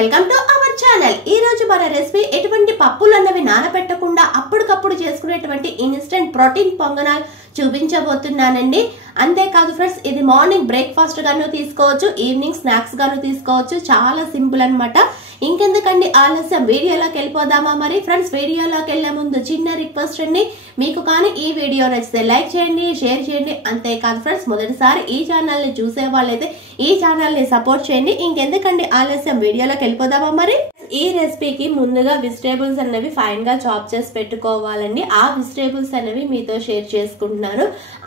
Welcome to our channel. ఈ రోజు మన రెసిపీ ఎటువంటి పప్పులు అన్నవి నానబెట్టకుండా అప్పటికప్పుడు చేసుకునేటువంటి ఇన్స్టెంట్ ప్రోటీన్ పొంగనాలు చూపించబోతున్నానండి. అంతేకాదు ఫ్రెండ్స్, ఇది మార్నింగ్ బ్రేక్ఫాస్ట్ గాను తీసుకోవచ్చు, ఈవినింగ్ స్నాక్స్ గాను తీసుకోవచ్చు. చాలా సింపుల్ అన్నమాట. ఇంకెందుకండి ఆలస్యం, వీడియోలోకి వెళ్ళిపోదామా? మరి ఫ్రెండ్స్, వీడియోలోకి వెళ్లే ముందు చిన్న రిక్వెస్ట్ అండి, మీకు కానీ ఈ వీడియో నచ్చితే లైక్ చేయండి, షేర్ చేయండి. అంతేకాదు ఫ్రెండ్స్, మొదటిసారి ఈ ఛానల్ ని చూసే వాళ్ళైతే ఈ ఛానల్ ని సపోర్ట్ చేయండి. ఇంకెందుకండి ఆలస్యం, వీడియోలోకి వెళ్ళిపోదామా? మరి ఈ రెసిపీకి ముందుగా వెజిటేబుల్స్ అనేవి ఫైన్ గా చాప్ చేసి పెట్టుకోవాలండి. ఆ వెజిటేబుల్స్ అనేవి మీతో షేర్ చేసుకుంటున్నాను.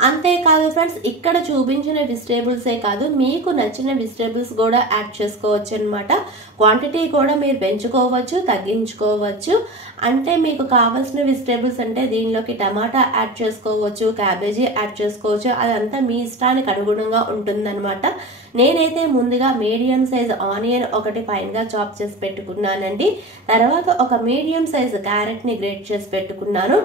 అంతేకాదు ఫ్రెండ్స్, ఇక్కడ చూపించిన వెజిటేబుల్సే కాదు, మీకు నచ్చిన వెజిటేబుల్స్ కూడా యాడ్ చేసుకోవచ్చు అనమాట. క్వాంటిటీ కూడా మీరు పెంచుకోవచ్చు, తగ్గించుకోవచ్చు. అంటే మీకు కావాల్సిన వెజిటేబుల్స్ అంటే దీనిలోకి టమాటా యాడ్ చేసుకోవచ్చు, క్యాబేజీ యాడ్ చేసుకోవచ్చు. అదంతా మీ ఇష్టానికి అనుగుణంగా ఉంటుందన్నమాట. నేనైతే ముందుగా మీడియం సైజ్ ఆనియన్ ఒకటి ఫైన్ గా చాప్ చేసి పెట్టుకున్నానండి. తర్వాత ఒక మీడియం సైజ్ క్యారెట్ ని గ్రేట్ చేసి పెట్టుకున్నాను.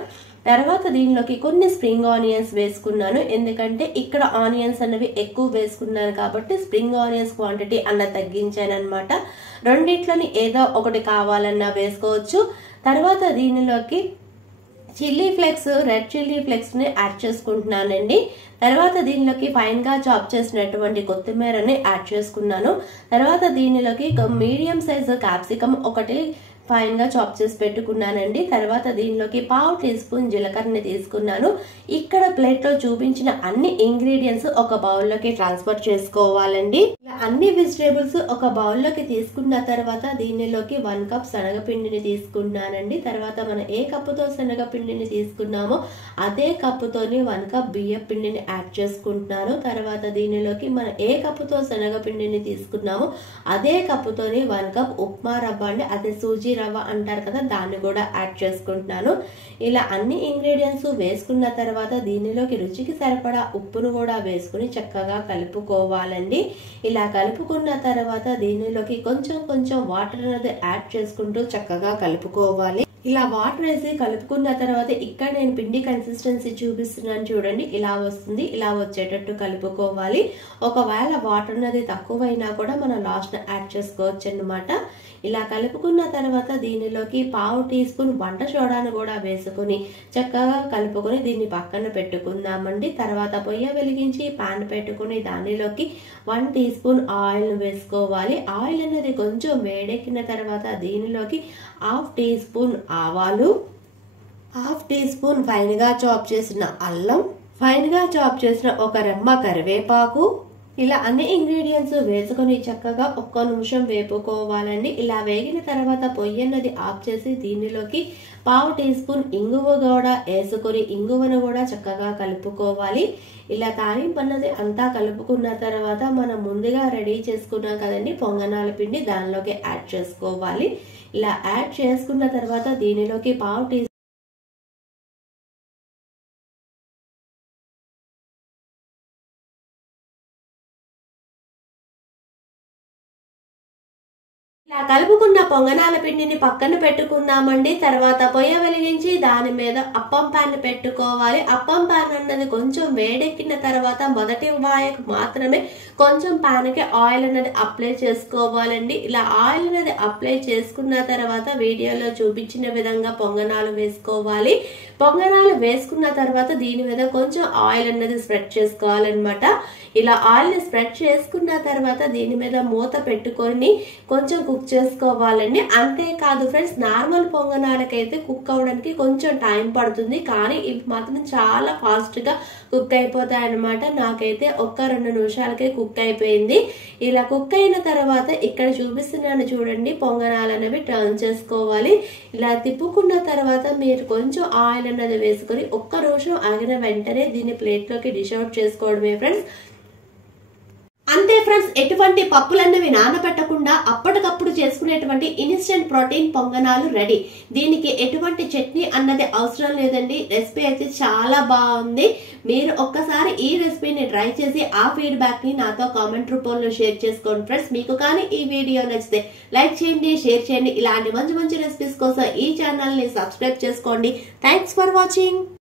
తర్వాత దీనిలోకి కొన్ని స్ప్రింగ్ ఆనియన్స్ వేసుకున్నాను. ఎందుకంటే ఇక్కడ ఆనియన్స్ అనేవి ఎక్కువ వేసుకున్నాను కాబట్టి స్ప్రింగ్ ఆనియన్స్ క్వాంటిటీ అన్న తగ్గించాను అనమాట. రెండిట్లని ఏదో ఒకటి కావాలన్నా వేసుకోవచ్చు. తర్వాత దీనిలోకి chilli flakes, red chilli flakes ని యాడ్ చేసుకుంటున్నానండి. తర్వాత దీనిలోకి ఫైన్ గా చాప్ చేసినటువంటి కొత్తిమీరని యాడ్ చేసుకున్నాను. తర్వాత దీనిలోకి మీడియం సైజ్ క్యాప్సికం ఒకటి ఫైన్ గా చాప్ చేసి పెట్టుకున్నానండి. తర్వాత దీనిలోకి 1/2 టీ స్పూన్ జీలకర్రని తీసుకున్నాను. ఇక్కడ ప్లేట్ లో చూపించిన అన్ని ఇంగ్రీడియంట్స్ ఒక బౌల్లోకి ట్రాన్స్ఫర్ చేసుకోవాలండి. అన్ని వెజిటేబుల్స్ ఒక బౌల్లోకి తీసుకున్న తర్వాత దీనిలోకి 1 కప్ శనగపిండిని తీసుకున్నానండి. తర్వాత మనం ఏ కప్పుతో శనగపిండిని తీసుకున్నామో అదే కప్పుతోని 1 కప్ బియ్య పిండిని యాడ్ చేసుకుంటున్నాను. తర్వాత దీనిలోకి మనం ఏ కప్పుతో శనగపిండిని తీసుకున్నామో అదే కప్పుతోని 1 కప్ ఉప్మా రవ్వ అండి, అదే సూజీ రవ్వ అంటారు కదా, దాన్ని కూడా యాడ్ చేసుకుంటున్నాను. ఇలా అన్ని ఇంగ్రీడియంట్స్ వేసుకున్న తర్వాత దీనిలోకి రుచికి సరిపడా ఉప్పును కూడా వేసుకుని చక్కగా కలుపుకోవాలండి. ఇలా కలుపుకున్న తర్వాత దీనిలోకి కొంచెం కొంచెం వాటర్ అనేది యాడ్ చేసుకుంటూ చక్కగా కలుపుకోవాలి. ఇలా వాటర్ వేసి కలుపుకున్న తర్వాత ఇక్కడ నేను పిండి కన్సిస్టెన్సీ చూపిస్తున్నాను చూడండి, ఇలా వస్తుంది. ఇలా వచ్చేటట్టు కలుపుకోవాలి. ఒకవేళ వాటర్ అనేది తక్కువైనా కూడా మనం లాస్ట్ యాడ్ చేసుకోవచ్చు అన్నమాట. ఇలా కలుపుకున్న తర్వాత దీనిలోకి 1/2 టీ స్పూన్ వంట సోడాను కూడా వేసుకుని చక్కగా కలుపుకొని దీన్ని పక్కన పెట్టుకుందామండి. తర్వాత పొయ్యి వెలిగించి పాన్ పెట్టుకుని దానిలోకి 1 టీ స్పూన్ ఆయిల్ వేసుకోవాలి. ఆయిల్ అనేది కొంచెం వేడెక్కిన తర్వాత దీనిలోకి 1/2 టీ స్పూన్ ఆవాలు, 1/2 టీ స్పూన్ ఫైన్ గా చాప్ చేసిన అల్లం, ఫైన్ గా చాప్ చేసిన ఒక రెమ్మ కరివేపాకు, ఇలా అన్ని ఇంగ్రీడియంట్స్ వేసుకొని చక్కగా 1 నిమిషం వేపుకోవాలండి. ఇలా వేగిన తర్వాత పొయ్యి అన్నది ఆఫ్ చేసి దీనిలోకి 1/2 టీ స్పూన్ ఇంగువ కూడా వేసుకొని ఇంగువను కూడా చక్కగా కలుపుకోవాలి. ఇలా తాలింపు అన్నది అంతా కలుపుకున్న తర్వాత మనం ముందుగా రెడీ చేసుకున్నాం కదండి పొంగనాల పిండి, దానిలోకి యాడ్ చేసుకోవాలి. ఇలా యాడ్ చేసుకున్న తర్వాత దీనిలోకి 1/2 టీ ఇలా కలుపుకున్న పొంగనాల పిండిని పక్కన పెట్టుకుందామండి. తర్వాత పొయ్య వెలిగించి దాని మీద అప్పం పాన్ పెట్టుకోవాలి. అప్పం పాన్ అన్నది కొంచెం వేడెక్కిన తర్వాత మొదటి వాయకు మాత్రమే కొంచెం పాన్ కి ఆయిల్ అనేది అప్లై చేసుకోవాలండి. ఇలా ఆయిల్ అనేది అప్లై చేసుకున్న తర్వాత వీడియోలో చూపించిన విధంగా పొంగనాలు వేసుకోవాలి. పొంగనాలు వేసుకున్న తర్వాత దీని మీద కొంచెం ఆయిల్ అనేది స్ప్రెడ్ చేసుకోవాలన్నమాట. ఇలా ఆయిల్ ని స్ప్రెడ్ చేసుకున్న తర్వాత దీని మీద మూత పెట్టుకొని కొంచెం కుక్ చేసుకోవాలండి. అంతేకాదు ఫ్రెండ్స్, నార్మల్ పొంగనాలకైతే కుక్ అవడానికి కొంచెం టైం పడుతుంది, కానీ ఇవి మాత్రం చాలా ఫాస్ట్ గా కుక్ అయిపోతాయి అన్నమాట. నాకైతే 1-2 నిమిషాలకే కుక్ అయిపోయింది. ఇలా కుక్ అయిన తర్వాత ఇక్కడ చూపిస్తున్నాను చూడండి, పొంగనాలు అనేవి టర్న్ చేసుకోవాలి. ఇలా తిప్పుకున్న తర్వాత మీరు కొంచెం ఆయిల్ అన్నది వేసుకొని 1 నిమిషం ఆగిన వెంటనే దీన్ని ప్లేట్ లోకి డిష్ అవుట్ చేసుకోవడమే ఫ్రెండ్స్. అంతే ఫ్రెండ్స్, ఎటువంటి పప్పులన్నవి నానబెట్టకుండా అప్పటికప్పుడు చేసుకునేటువంటి ఇన్స్టెంట్ ప్రోటీన్ పొంగనాలు రెడీ. దీనికి ఎటువంటి చట్నీ అన్నది అవసరం లేదండి. రెసిపీ అయితే చాలా బాగుంది. మీరు ఒక్కసారి ఈ రెసిపీని ట్రై చేసి ఆ ఫీడ్బ్యాక్ ని నాతో కామెంట్ రూపంలో షేర్ చేసుకోండి ఫ్రెండ్స్. మీకు కానీ ఈ వీడియో నచ్చితే లైక్ చేయండి, షేర్ చేయండి. ఇలాంటి మంచి మంచి రెసిపీస్ కోసం ఈ ఛానల్ ని సబ్స్క్రైబ్ చేసుకోండి. Thanks for watching.